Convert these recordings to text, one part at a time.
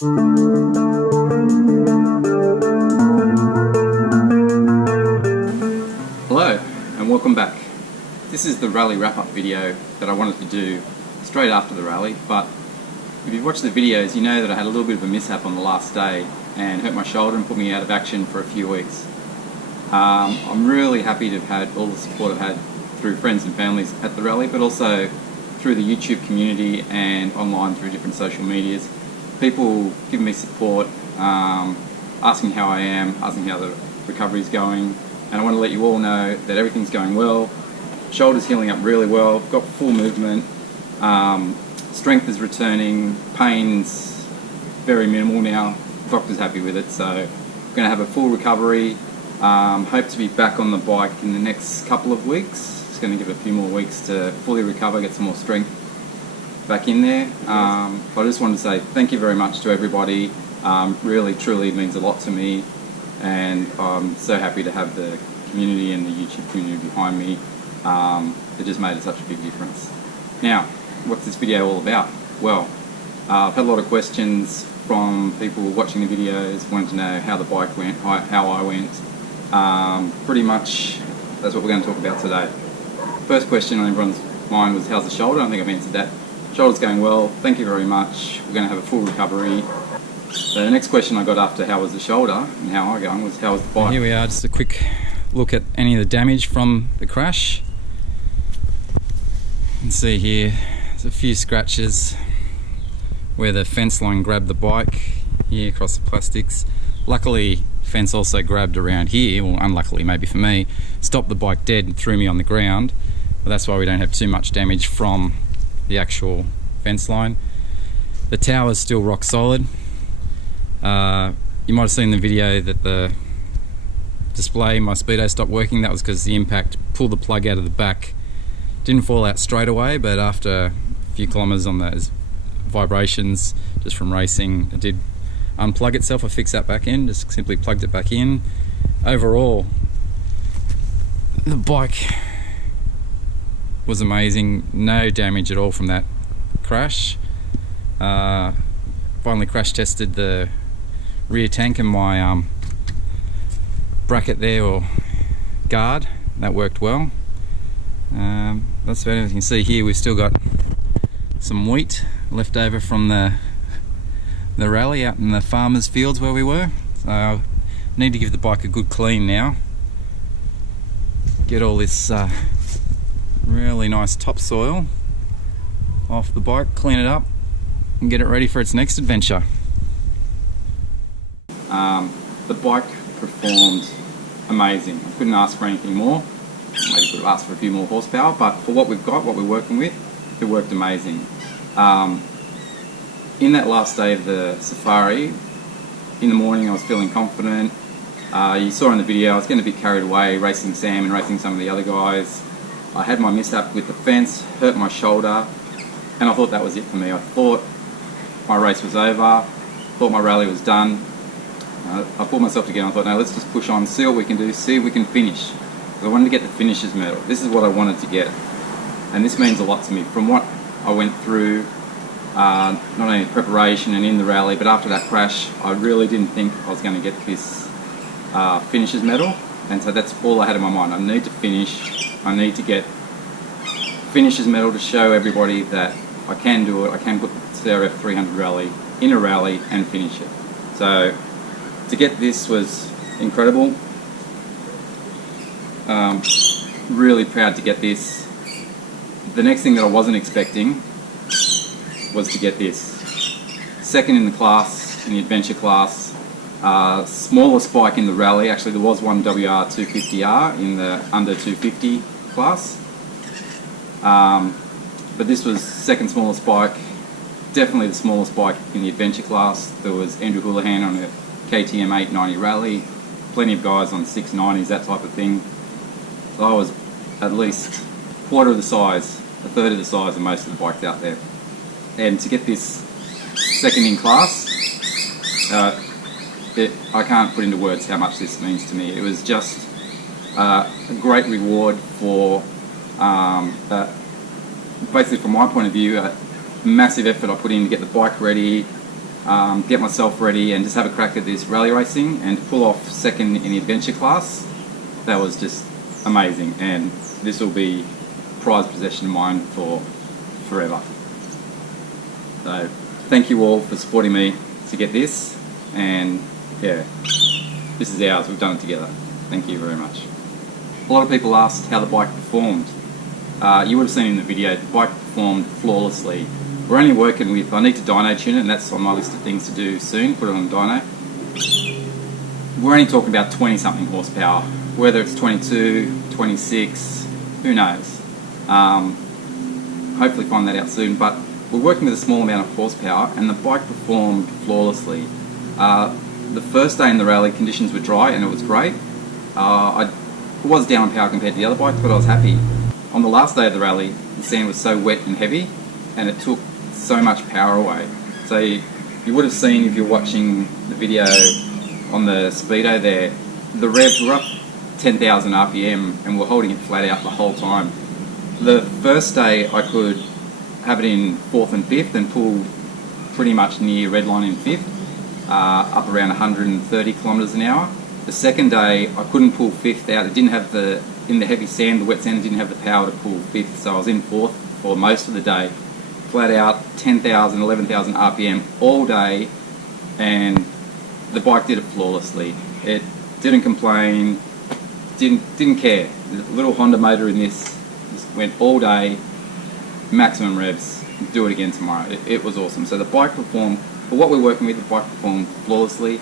Hello and welcome back. This is the rally wrap-up video that I wanted to do straight after the rally, but if you've watched the videos you know that I had a little bit of a mishap on the last day and hurt my shoulder and put me out of action for a few weeks. I'm really happy to have had all the support I've had through friends and families at the rally, but also through the YouTube community and online through different social medias. People giving me support, asking how I am, asking how the recovery is going, and I want to let you all know that everything's going well. Shoulder's healing up really well, got full movement, strength is returning, pain's very minimal now, doctor's happy with it, so I'm going to have a full recovery. Hope to be back on the bike in the next couple of weeks. It's going to give it a few more weeks to fully recover, get some more strength back in there. But I just wanted to say thank you very much to everybody. Really, truly means a lot to me, and I'm so happy to have the community and the YouTube community behind me. It just made such a big difference. Now, what's this video all about? Well, I've had a lot of questions from people watching the videos, wanting to know how the bike went, how I went. Pretty much that's what we're going to talk about today. First question on everyone's mind was, how's the shoulder? I think I've answered that. Shoulder's going well, thank you very much. We're going to have a full recovery. So the next question I got after how was the shoulder and how I going was, how was the bike? Here we are, just a quick look at any of the damage from the crash. You can see here there's a few scratches where the fence line grabbed the bike here across the plastics. Luckily, fence also grabbed around here, or unluckily maybe for me, stopped the bike dead and threw me on the ground. But that's why we don't have too much damage from the actual fence line. The tower's still rock solid. You might have seen the video that the display, my speedo, stopped working. That was because the impact pulled the plug out of the back. Didn't fall out straight away, but after a few kilometers on those vibrations just from racing, it did unplug itself. I fixed that back in, just simply plugged it back in. Overall, the bike was amazing, no damage at all from that crash. Finally crash tested the rear tank and my bracket there, or guard, that worked well. That's about it. You can see here we've still got some wheat left over from the rally out in the farmers' fields where we were. So I need to give the bike a good clean now. Get all this really nice topsoil off the bike, clean it up and get it ready for its next adventure. The bike performed amazing. I couldn't ask for anything more. Maybe could have asked for a few more horsepower, but for what we've got, what we're working with, it worked amazing. In that last day of the safari, in the morning I was feeling confident. You saw in the video I was getting a bit carried away racing Sam and racing some of the other guys. I had my mishap with the fence, hurt my shoulder, and I thought that was it for me. I thought my race was over, thought my rally was done. I pulled myself together and I thought, no, let's just push on, see what we can do, see if we can finish. Because I wanted to get the finishers medal. This is what I wanted to get. And this means a lot to me. From what I went through, not only the preparation and in the rally, but after that crash, I really didn't think I was going to get this finishers medal. And so that's all I had in my mind. I need to finish. I need to get finishers medal to show everybody that I can do it. I can put the CRF300 Rally in a rally and finish it. So to get this was incredible. Really proud to get this. The next thing that I wasn't expecting was to get this. Second in the class, in the adventure class. Smallest bike in the rally. Actually, there was one WR250R in the under 250 class. But this was second smallest bike. Definitely the smallest bike in the adventure class. There was Andrew Houlihan on a KTM 890 Rally. Plenty of guys on 690s, that type of thing. So I was at least a quarter of the size, a third of the size of most of the bikes out there. And to get this second in class, I can't put into words how much this means to me. It was just a great reward for, basically from my point of view, a massive effort I put in to get the bike ready, get myself ready and just have a crack at this rally racing, and to pull off second in the adventure class, that was just amazing, and this will be prized possession of mine for forever. So thank you all for supporting me to get this, and yeah, this is ours, we've done it together. Thank you very much. A lot of people asked how the bike performed. You would have seen in the video, the bike performed flawlessly. We're only working with, I need to dyno tune it, and that's on my list of things to do soon, put it on dyno. We're only talking about 20 something horsepower, whether it's 22, 26, who knows. Hopefully find that out soon, but we're working with a small amount of horsepower and the bike performed flawlessly. The first day in the rally, conditions were dry and it was great. I was down on power compared to the other bike, but I was happy. On the last day of the rally, the sand was so wet and heavy and it took so much power away. So you would have seen, if you're watching the video on the speedo there, the revs were up 10,000 RPM and we're holding it flat out the whole time. The first day I could have it in 4th and 5th and pulled pretty much near redline in 5th, up around 130 kilometers an hour. The second day I couldn't pull 5th out. It didn't have in the heavy sand, the wet sand, it didn't have the power to pull 5th, so I was in 4th for most of the day, flat out 10,000, 11,000 RPM all day, and the bike did it flawlessly. It didn't complain, didn't care. The little Honda motor in this just went all day, maximum revs. Do it again tomorrow. It was awesome. So the bike performed, for what we're working with, the bike performed flawlessly.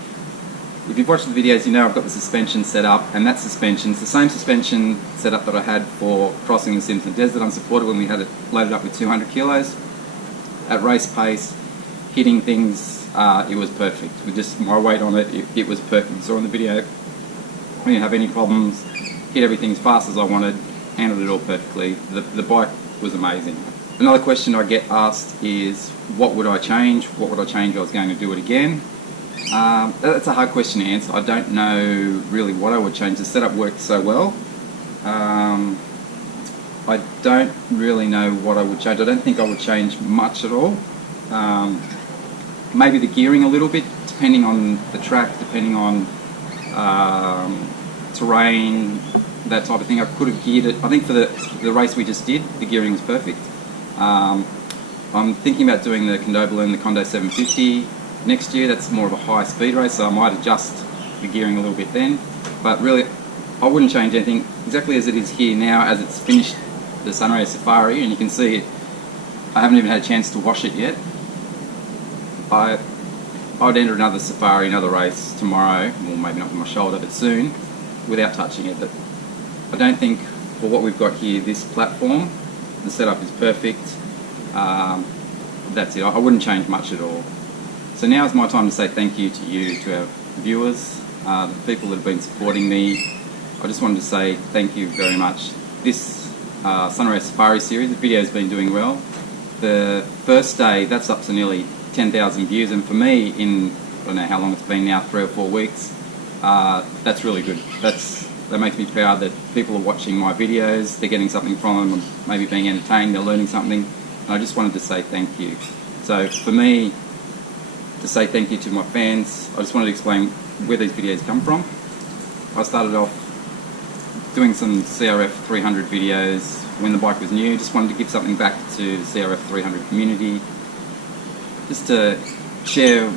If you've watched the videos, you know I've got the suspension set up, and that suspension's the same suspension setup that I had for crossing the Simpson Desert Unsupported when we had it loaded up with 200 kilos. At race pace, hitting things, it was perfect. With just my weight on it, it was perfect. So in the video, I didn't have any problems, hit everything as fast as I wanted, handled it all perfectly. The bike was amazing. Another question I get asked is, what would I change? What would I change if I was going to do it again? That's a hard question to answer. I don't know really what I would change. The setup worked so well. I don't really know what I would change. I don't think I would change much at all. Maybe the gearing a little bit, depending on the track, depending on terrain, that type of thing. I could have geared it. I think for the race we just did, the gearing was perfect. I'm thinking about doing the Condobolin and the Condo 750 next year. That's more of a high speed race, so I might adjust the gearing a little bit then. But really, I wouldn't change anything. Exactly as it is here now, as it's finished the Sunraysia Safari, and you can see it, I haven't even had a chance to wash it yet. I would enter another safari, another race tomorrow, well maybe not with my shoulder, but soon, without touching it. But I don't think, for what we've got here, this platform, the setup is perfect. That's it. I wouldn't change much at all. So now is my time to say thank you to you, to our viewers, the people that have been supporting me. I just wanted to say thank you very much. This Sunraysia Safari series, the video has been doing well. The first day, that's up to nearly 10,000 views, and for me, in, I don't know how long it's been now, 3 or 4 weeks, that's really good. That makes me proud that people are watching my videos, they're getting something from them, maybe being entertained, they're learning something, and I just wanted to say thank you. So for me, to say thank you to my fans, I just wanted to explain where these videos come from. I started off doing some CRF300 videos when the bike was new. Just wanted to give something back to the CRF300 community, just to share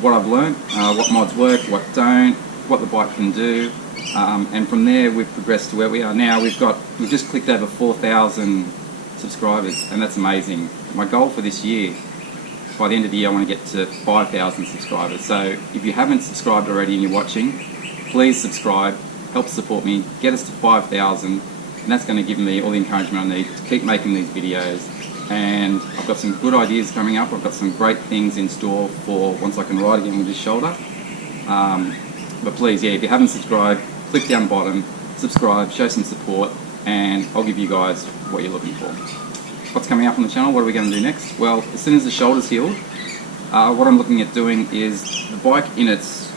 what I've learned, what mods work, what don't, what the bike can do, and from there we've progressed to where we are now. We've just clicked over 4,000 subscribers, and that's amazing. My goal for this year, by the end of the year, I want to get to 5,000 subscribers. So if you haven't subscribed already and you're watching, please subscribe, help support me, get us to 5,000, and that's going to give me all the encouragement I need to keep making these videos. And I've got some good ideas coming up. I've got some great things in store for once I can ride again with this shoulder. But please, yeah, if you haven't subscribed, click down the bottom, subscribe, show some support, and I'll give you guys what you're looking for. What's coming up on the channel? What are we going to do next? Well, as soon as the shoulder's healed, what I'm looking at doing is the bike in its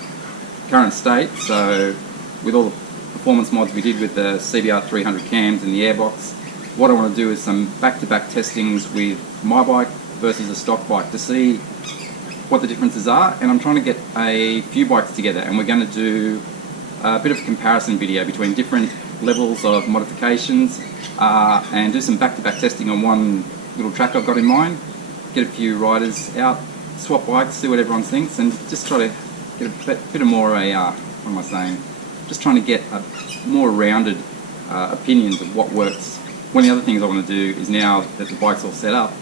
current state, so with all the performance mods we did with the CBR 300 cams and the airbox, what I want to do is some back-to-back testings with my bike versus a stock bike to see what the differences are, and I'm trying to get a few bikes together, and we're going to do a bit of a comparison video between different levels of modifications and do some back-to-back testing on one little track I've got in mind, get a few riders out, swap bikes, see what everyone thinks, and just try to get a bit of more what am I saying, just trying to get a more rounded opinions of what works. One of the other things I want to do is, now that the bike's all set up,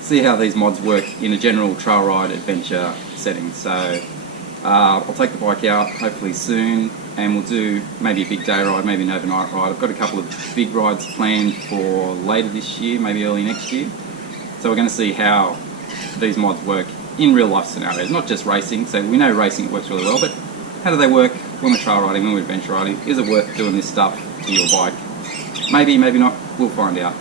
see how these mods work in a general trail ride adventure setting. So I'll take the bike out hopefully soon, and we'll do maybe a big day ride, maybe an overnight ride. I've got a couple of big rides planned for later this year, maybe early next year. So we're going to see how these mods work in real life scenarios, not just racing. So we know racing, it works really well, but how do they work when we're trail riding, when we're adventure riding? Is it worth doing this stuff to your bike? Maybe, maybe not, we'll find out.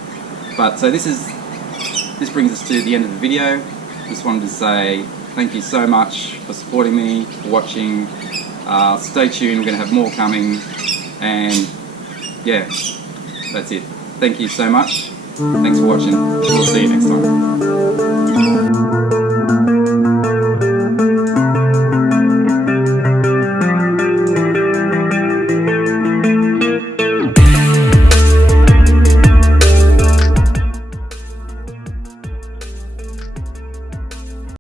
But so this brings us to the end of the video. Just wanted to say thank you so much for supporting me, for watching. Stay tuned, we're going to have more coming, and yeah, that's it. Thank you so much. Thanks for watching. We'll see you next time.